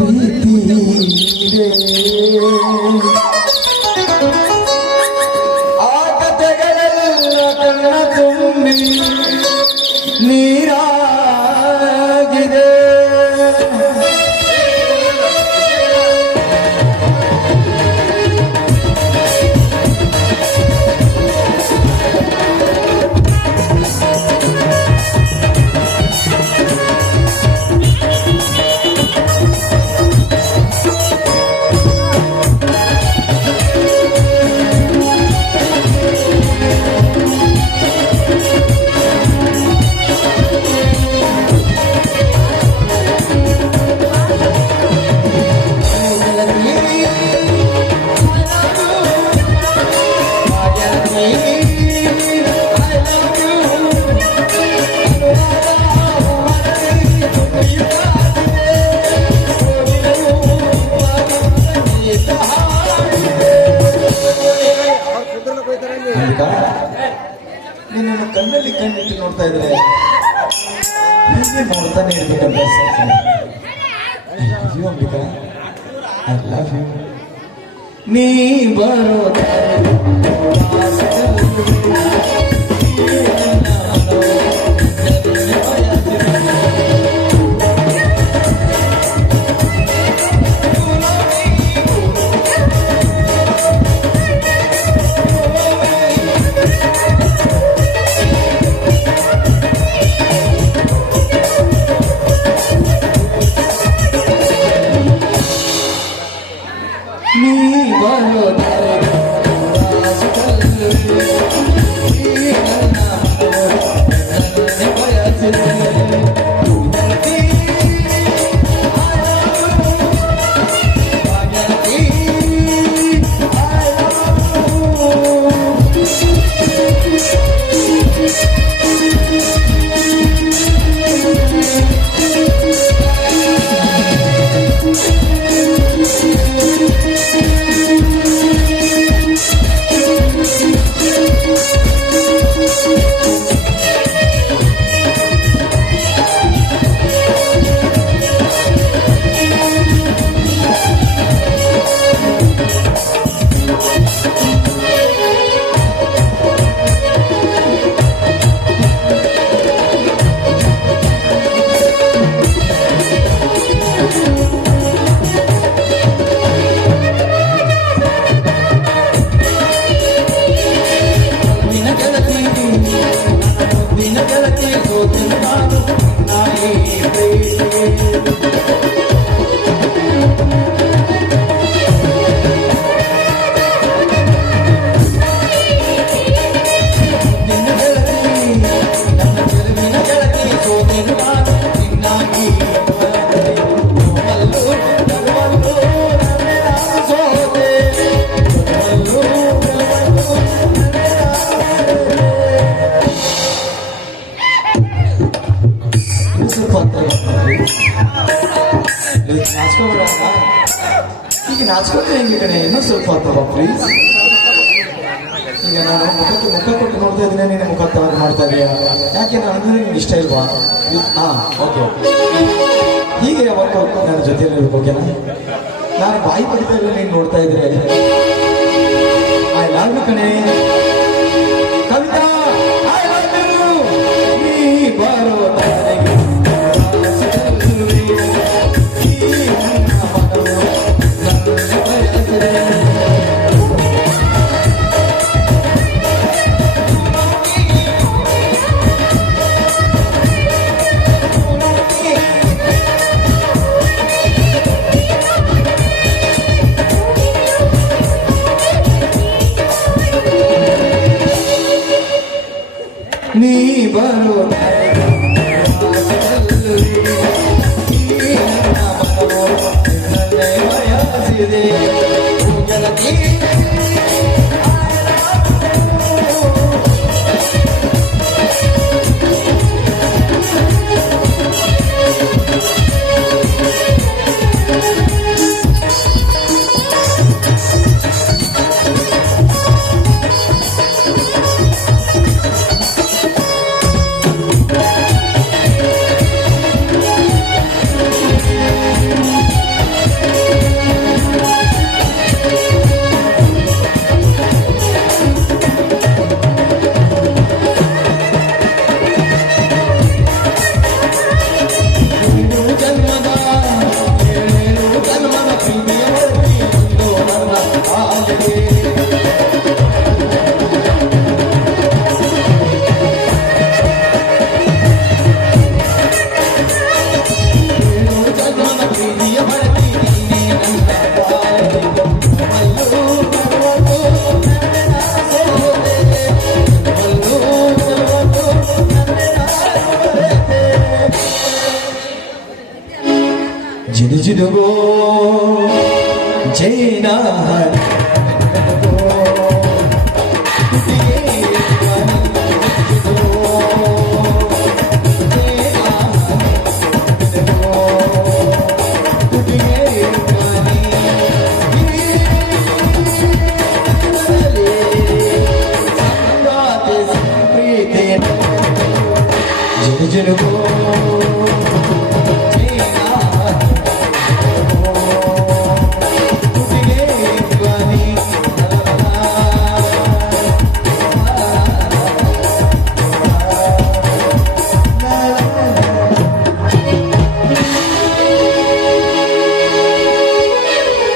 ಪ್ರೀತಿಯಿದೆ. ಆ ಕಥೆಗಳೆಲ್ಲ ಕಣ್ಣ ತುಂಬಿ ನೀರಾಗಿದೆ. ನಿನ್ನನ್ನು ಕಣ್ಣಲ್ಲಿ ಕಣ್ಣಿಟ್ಟು ನೋಡ್ತಾ ಇದ್ರೆ ಹೀಗೆ ನೋಡ್ತಾನೆ ಇರ್ಬೇಕಂತ ಅಂಬಿಕಾ. I love you. ನೀ ಬರೋ ಈಗ ನಾಚ್ಕೊಂಡ್ರೆ ಹೆಂಗೆ ಕಣೆ, ಇನ್ನೂ ಸ್ವಲ್ಪ ಹೊತ್ತವ ಪ್ಲೀಸ್. ಈಗ ನಾನು ಮುಖ ಕೊಟ್ಟು ನೋಡ್ತಾ ಇದ್ದೀನಿ, ನೀನು ಮುಖ ತವರ್ ಮಾಡ್ತಾ ಇದೀಯ. ಯಾಕೆ ನಾನು ಅಂದ್ರೆ ನಿಮ್ಗೆ ಇಷ್ಟ ಇಲ್ವಾ? ಓಕೆ, ಹೀಗೆ ಯಾವಾಗ ನನ್ನ ಜೊತೆಯಲ್ಲಿ ಇರ್ಬೇಕು, ಓಕೆನಾ? ನಾನು ಬಾಯಿ ಪಡಿತಾ ಇಲ್ಲ, ನೀನು ನೋಡ್ತಾ ಇದ್ರೆ ಐ ಲವ್ ಯು ಕಣೆ. Kavita, I love you. ನೀ ಬರೋ ನೀ ಬರೋ ಬಯಸಿದೆ ಜಿನುಗೋ ಜೈನ ಜಿನುಗೋ